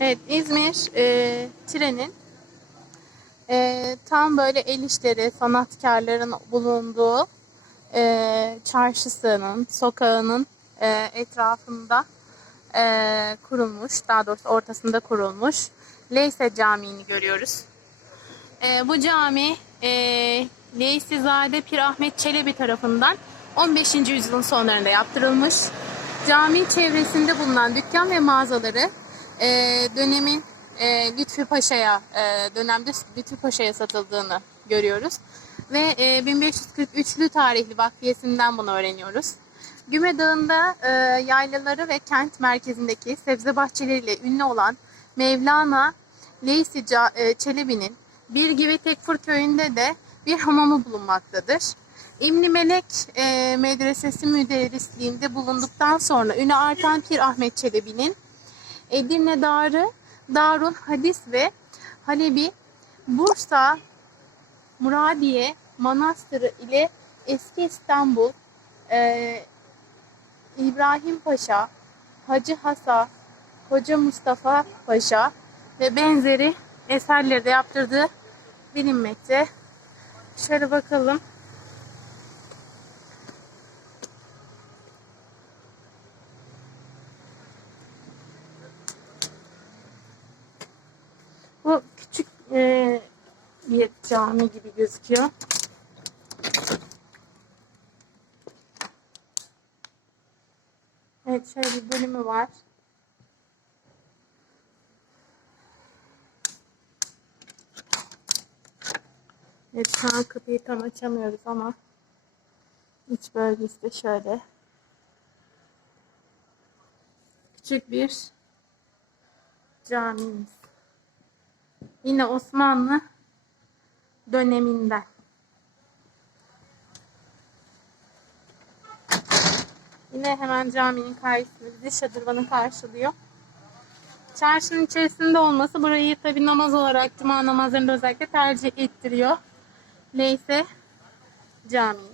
Evet İzmir e, trenin e, tam böyle el işleri sanatkarların bulunduğu e, çarşısının, sokağının e, etrafında e, kurulmuş, daha doğrusu ortasında kurulmuş Leyse Camii'ni görüyoruz. E, bu cami e, Leysizade Pir Ahmet Çelebi tarafından 15. yüzyılın sonlarında yaptırılmış. Cami çevresinde bulunan dükkan ve mağazaları e, dönemin e, Lütfü Paşa'ya e, dönemde Lütfü Paşa'ya satıldığını görüyoruz. Ve e, 1543'lü tarihli vakfiyesinden bunu öğreniyoruz. Güme Dağı'nda e, yaylaları ve kent merkezindeki sebze bahçeleriyle ünlü olan Mevlana Leysi e, Çelebi'nin Birgi ve Tekfur köyünde de bir hamamı bulunmaktadır. İmni Melek e, Medresesi müderrisliğinde bulunduktan sonra ünü artan Pir Ahmet Çelebi'nin Edirne Darı, Darun Hadis ve Halebi, Bursa, Muradiye Manastırı ile Eski İstanbul, e, İbrahim Paşa, Hacı Hasa, Hoca Mustafa Paşa ve benzeri eserleri de yaptırdığı bilinmekte. Şöyle bakalım. Bu küçük e, bir cami gibi gözüküyor. Evet şöyle bir bölümü var. Evet şu an kapıyı tam açamıyoruz ama iç bölgesi de şöyle. Küçük bir camimiz. Yine Osmanlı döneminden. Yine hemen caminin karşısında bizi şadırvanı karşılıyor. Çarşının içerisinde olması burayı tabi namaz olarak cuma namazlarında özellikle tercih ettiriyor. Neyse camii.